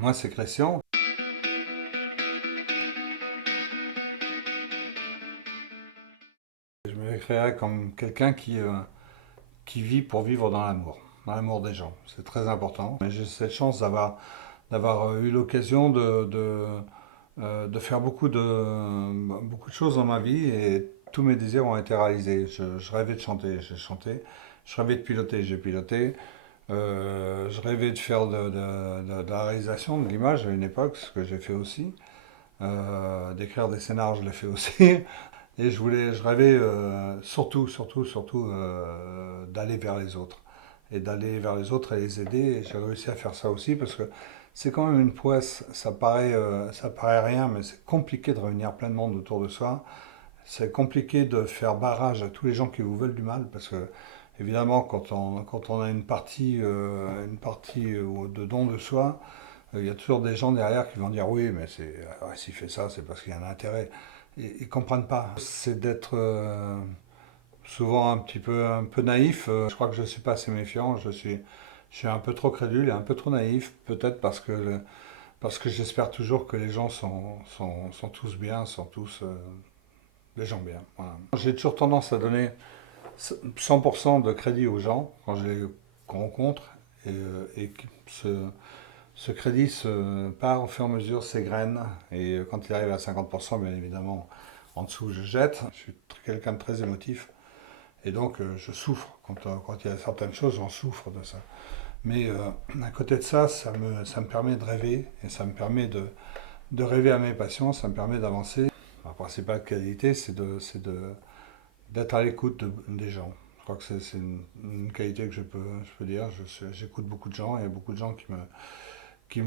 Moi, c'est Christian. Je me décrirais comme quelqu'un qui vit pour vivre dans l'amour des gens. C'est très important. Mais j'ai cette chance d'avoir eu l'occasion de faire beaucoup de choses dans ma vie et tous mes désirs ont été réalisés. Je rêvais de chanter, j'ai chanté. Je rêvais de piloter, j'ai piloté. Je rêvais de faire de la réalisation, de l'image à une époque, ce que j'ai fait aussi. D'écrire des scénars, je l'ai fait aussi. Et je rêvais surtout d'aller vers les autres. Et d'aller vers les autres et les aider. Et j'ai réussi à faire ça aussi parce que c'est quand même une prouesse. Ça paraît rien, mais c'est compliqué de réunir plein de monde autour de soi. C'est compliqué de faire barrage à tous les gens qui vous veulent du mal parce que, évidemment, quand on a une partie de don de soi, il y a toujours des gens derrière qui vont dire oui, mais s'il fait ça, c'est parce qu'il y a un intérêt. Et ils ne comprennent pas. C'est d'être souvent un peu naïf. Je crois que je ne suis pas assez méfiant. Je suis un peu trop crédule et un peu trop naïf, peut-être parce que j'espère toujours que les gens sont tous bien, sont tous des gens bien. Voilà. J'ai toujours tendance à donner 100% de crédit aux gens quand je les rencontre et ce crédit se part au fur et à mesure, s'égrène, et quand il arrive à 50%, bien évidemment, en dessous, je jette. Je suis quelqu'un de très émotif, et donc je souffre. Quand il y a certaines choses, j'en souffre de ça. Mais à côté de ça, ça me permet de rêver, et ça me permet de rêver à mes passions, ça me permet d'avancer. Ma principale qualité, d'être à l'écoute des gens. Je crois que c'est une qualité que je peux dire. J'écoute beaucoup de gens, et il y a beaucoup de gens qui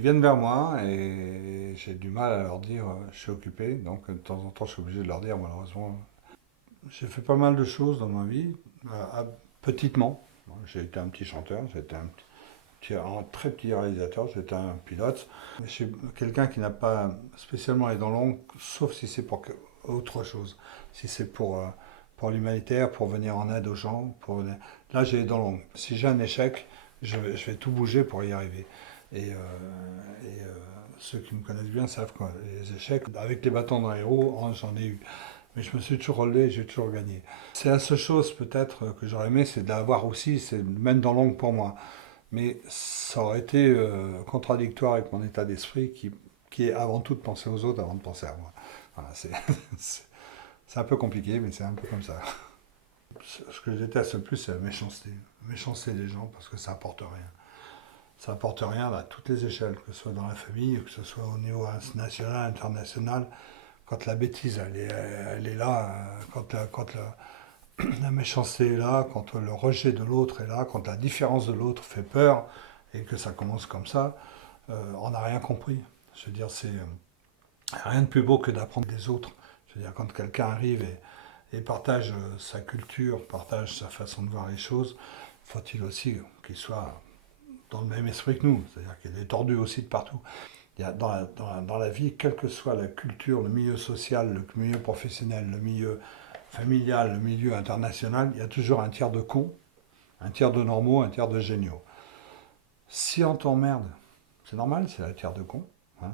viennent vers moi et j'ai du mal à leur dire je suis occupé. Donc de temps en temps, je suis obligé de leur dire malheureusement. J'ai fait pas mal de choses dans ma vie, petitement. J'ai été un petit chanteur, j'ai été un très petit réalisateur, j'ai été un pilote. Je suis quelqu'un qui n'a pas spécialement les dents longues, sauf si c'est pour autre chose. Si c'est pour l'humanitaire, pour venir en aide aux gens. Là, j'ai les dents longues. Si j'ai un échec, je vais tout bouger pour y arriver. Et, ceux qui me connaissent bien savent que les échecs, avec les bâtons dans les roues, j'en ai eu. Mais je me suis toujours relevé, j'ai toujours gagné. C'est la seule chose peut-être que j'aurais aimé, c'est d'avoir aussi, c'est même dans l'ombre pour moi. Mais ça aurait été contradictoire avec mon état d'esprit qui est avant tout de penser aux autres avant de penser à moi. Voilà, c'est c'est un peu compliqué, mais c'est un peu comme ça. Ce que je déteste le plus, c'est la méchanceté. La méchanceté des gens, parce que ça apporte rien. Ça apporte rien à toutes les échelles, que ce soit dans la famille, que ce soit au niveau national, international. Quand la bêtise, elle est là, la méchanceté est là, quand le rejet de l'autre est là, quand la différence de l'autre fait peur, et que ça commence comme ça, on n'a rien compris. Je veux dire, c'est rien de plus beau que d'apprendre des autres. Je veux dire, quand quelqu'un arrive et partage sa culture, partage sa façon de voir les choses, faut-il aussi qu'il soit dans le même esprit que nous. C'est-à-dire qu'il est tordu aussi de partout. Il y a dans la vie, quelle que soit la culture, le milieu social, le milieu professionnel, le milieu familial, le milieu international, il y a toujours un tiers de cons, un tiers de normaux, un tiers de géniaux. Si on t'emmerde, c'est normal, c'est la tiers de cons. Hein.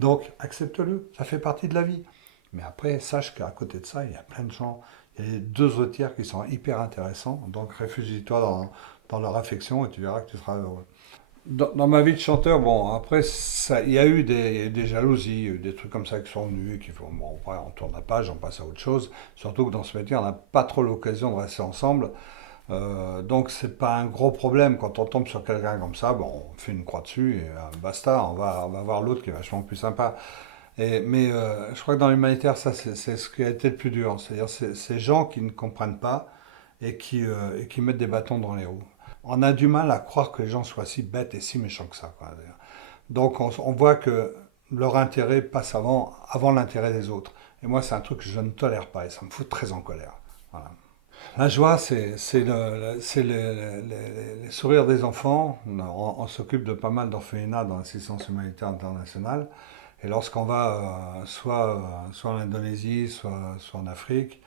Donc accepte-le, ça fait partie de la vie. Mais après, sache qu'à côté de ça, il y a plein de gens, il y a les deux autres tiers qui sont hyper intéressants. Donc réfugie-toi dans leur affection et tu verras que tu seras heureux. Dans ma vie de chanteur, bon, après, il y a eu des jalousies, il y a eu des trucs comme ça qui sont venus, qui font, bon, après, on tourne la page, on passe à autre chose. Surtout que dans ce métier, on n'a pas trop l'occasion de rester ensemble. Donc, c'est pas un gros problème quand on tombe sur quelqu'un comme ça, bon, on fait une croix dessus et basta, on va voir l'autre qui est vachement plus sympa. Mais je crois que dans l'humanitaire, ça, c'est ce qui a été le plus dur. C'est-à-dire ces gens qui ne comprennent pas et qui mettent des bâtons dans les roues. On a du mal à croire que les gens soient si bêtes et si méchants que ça, quoi. Donc on voit que leur intérêt passe avant l'intérêt des autres. Et moi, c'est un truc que je ne tolère pas et ça me fout très en colère. Voilà. La joie, les sourires des enfants. On s'occupe de pas mal d'orphelinats dans l'assistance humanitaire internationale. Et lorsqu'on va soit en Indonésie, soit en Afrique,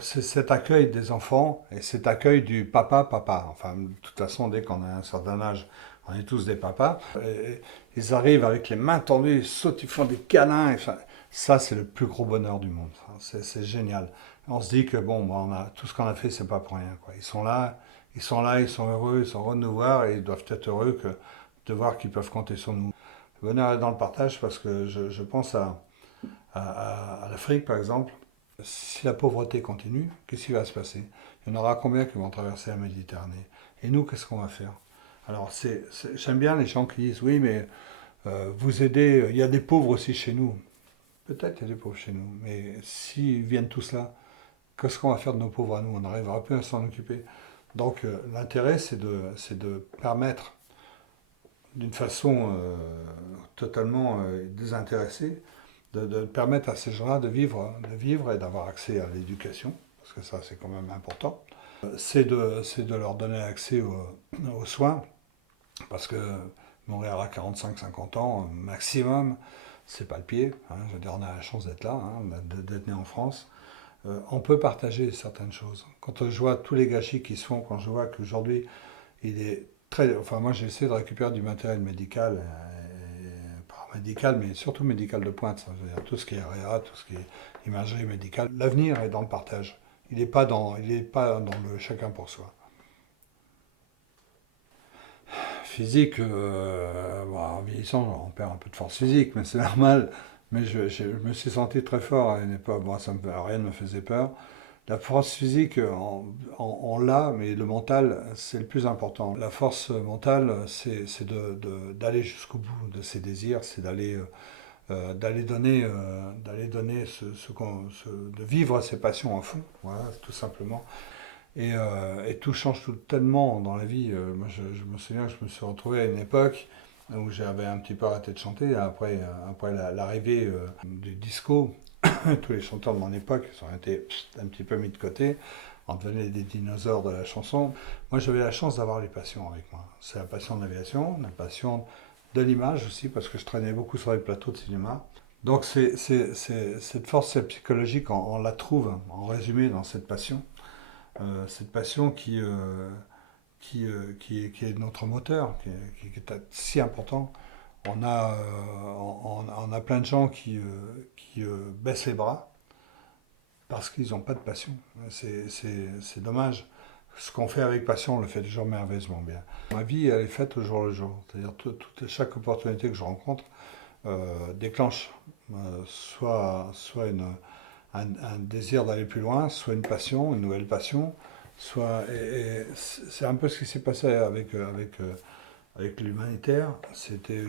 C'est cet accueil des enfants et cet accueil du papa. Enfin, de toute façon, dès qu'on a un certain âge, on est tous des papas. Et ils arrivent avec les mains tendues, ils sautent, ils font des câlins. Enfin, ça, c'est le plus gros bonheur du monde. Enfin, c'est génial. On se dit que bon, bah, tout ce qu'on a fait, c'est pas pour rien, quoi. Ils sont heureux, ils sont heureux de nous voir et ils doivent être heureux de voir qu'ils peuvent compter sur nous. Le bonheur est dans le partage parce que je pense à l'Afrique, par exemple. Si la pauvreté continue, qu'est-ce qui va se passer? Il y en aura combien qui vont traverser la Méditerranée? Et nous, qu'est-ce qu'on va faire? Alors, j'aime bien les gens qui disent, oui, mais vous aidez, il y a des pauvres aussi chez nous. Peut-être qu'il y a des pauvres chez nous, mais s'ils viennent tous là, qu'est-ce qu'on va faire de nos pauvres à nous? On n'arrivera plus à s'en occuper. Donc, l'intérêt, c'est de permettre, d'une façon totalement désintéressée, de permettre à ces gens-là de vivre et d'avoir accès à l'éducation, parce que ça c'est quand même important. C'est de leur donner accès aux soins, parce que mourir à 45-50 ans maximum, c'est pas le pied. Hein. Je veux dire, on a la chance d'être là, hein, d'être né en France. On peut partager certaines choses. Quand je vois tous les gâchis qui se font, quand je vois qu'aujourd'hui, il est très. Enfin, moi j'ai essayé de récupérer du matériel médical médical, mais surtout médical de pointe. Ça veut dire tout ce qui est réa, tout ce qui est imagerie médicale. L'avenir est dans le partage. Il n'est pas dans le chacun pour soi. Physique, en vieillissant, on perd un peu de force physique, mais c'est normal. Mais je me suis senti très fort à une époque. Bon, rien ne me faisait peur. La force physique, on l'a, mais le mental, c'est le plus important. La force mentale, c'est d'aller jusqu'au bout de ses désirs, c'est d'aller donner de vivre ses passions à fond, voilà, tout simplement. Et tout change tellement dans la vie. Moi, je me souviens, je me suis retrouvé à une époque où j'avais un petit peu arrêté de chanter après l'arrivée du disco. Tous les chanteurs de mon époque ont été un petit peu mis de côté. On devenait des dinosaures de la chanson. Moi, j'avais la chance d'avoir les passions avec moi. C'est la passion de l'aviation, la passion de l'image aussi, parce que je traînais beaucoup sur les plateaux de cinéma. Donc, cette force psychologique, on la trouve en résumé dans cette passion. Cette passion qui est notre moteur, qui est si important. On a plein de gens qui baissent les bras parce qu'ils n'ont pas de passion. C'est dommage. Ce qu'on fait avec passion, on le fait toujours merveilleusement bien. Ma vie, elle est faite au jour le jour. C'est-à-dire chaque opportunité que je rencontre déclenche soit un désir d'aller plus loin, soit une passion, une nouvelle passion, et c'est un peu ce qui s'est passé avec l'humanitaire.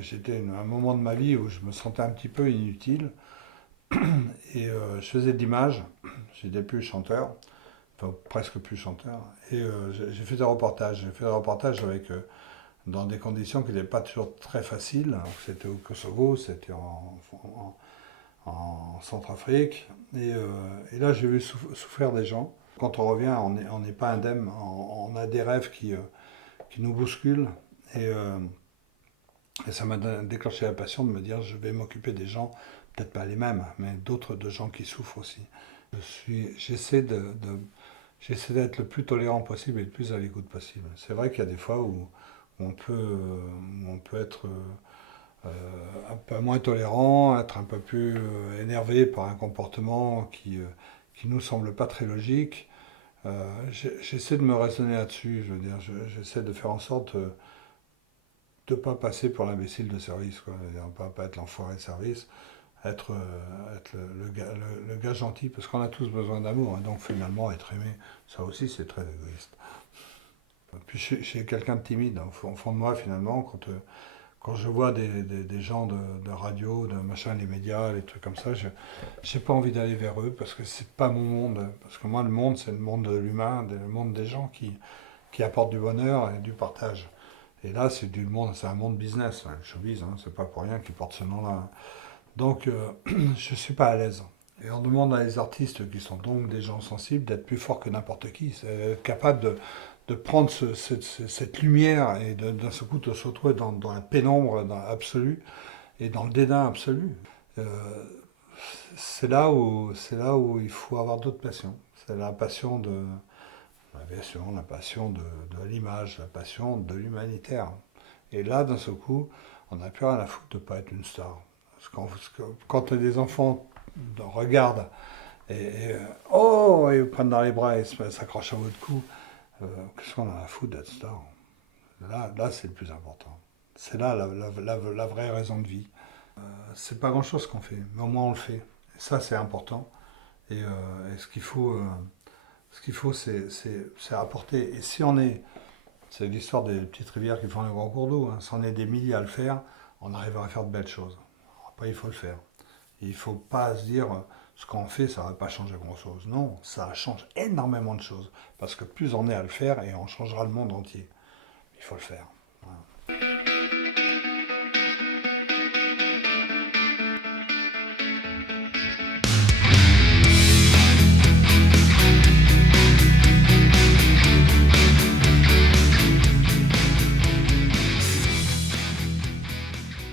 J'étais à un moment de ma vie où je me sentais un petit peu inutile et je faisais de l'image. J'étais plus chanteur, enfin presque plus chanteur. Et j'ai fait des reportages. J'ai fait des reportages dans des conditions qui n'étaient pas toujours très faciles. C'était au Kosovo, c'était en Centrafrique. Et là, j'ai vu souffrir des gens. Quand on revient, on n'est pas indemne. On a des rêves qui nous bousculent. Et ça m'a déclenché la passion de me dire je vais m'occuper des gens, peut-être pas les mêmes, mais d'autres de gens qui souffrent aussi. J'essaie j'essaie d'être le plus tolérant possible et le plus à l'écoute possible. C'est vrai qu'il y a des fois où on peut être un peu moins tolérant, être un peu plus énervé par un comportement qui nous semble pas très logique. J'essaie de me raisonner là-dessus, je veux dire, j'essaie de faire en sorte de ne pas passer pour l'imbécile de service, quoi. On ne pas être l'enfoiré de service, être le gars gentil, parce qu'on a tous besoin d'amour, hein, donc finalement être aimé, ça aussi c'est très égoïste. Puis je suis quelqu'un de timide, hein, au fond de moi finalement, quand je vois des gens de radio, de machin, les médias, les trucs comme ça, je n'ai pas envie d'aller vers eux, parce que c'est pas mon monde, parce que moi le monde c'est le monde de l'humain, le monde des gens qui apportent du bonheur et du partage. Et là, c'est un monde business, hein, le showbiz, hein, c'est pas pour rien qu'ils portent ce nom-là. Donc, je suis pas à l'aise. Et on demande à les artistes, qui sont donc des gens sensibles, d'être plus forts que n'importe qui. C'est être capable de prendre cette lumière et d'un seul coup de se retrouver dans la pénombre absolue et dans le dédain absolu. Euh, c'est là où il faut avoir d'autres passions. C'est la passion de l'aviation, la passion de l'image, la passion de l'humanitaire. Et là, d'un seul coup, on n'a plus rien à foutre de ne pas être une star. Parce que quand les enfants regardent oh, ils vous prennent dans les bras et s'accrochent à votre cou, qu'est-ce qu'on a à foutre d'être star? Là c'est le plus important. C'est là la vraie raison de vie. C'est pas grand-chose qu'on fait, mais au moins on le fait. Et ça, c'est important. Et ce qu'il faut c'est apporter. Et si on est, c'est l'histoire des petites rivières qui font un grand cours d'eau, hein. Si on est des milliers à le faire, on arrivera à faire de belles choses. Après, il faut le faire. Et il ne faut pas se dire ce qu'on fait, ça ne va pas changer grand-chose. Non, ça change énormément de choses. Parce que plus on est à le faire, et on changera le monde entier. Il faut le faire. Voilà.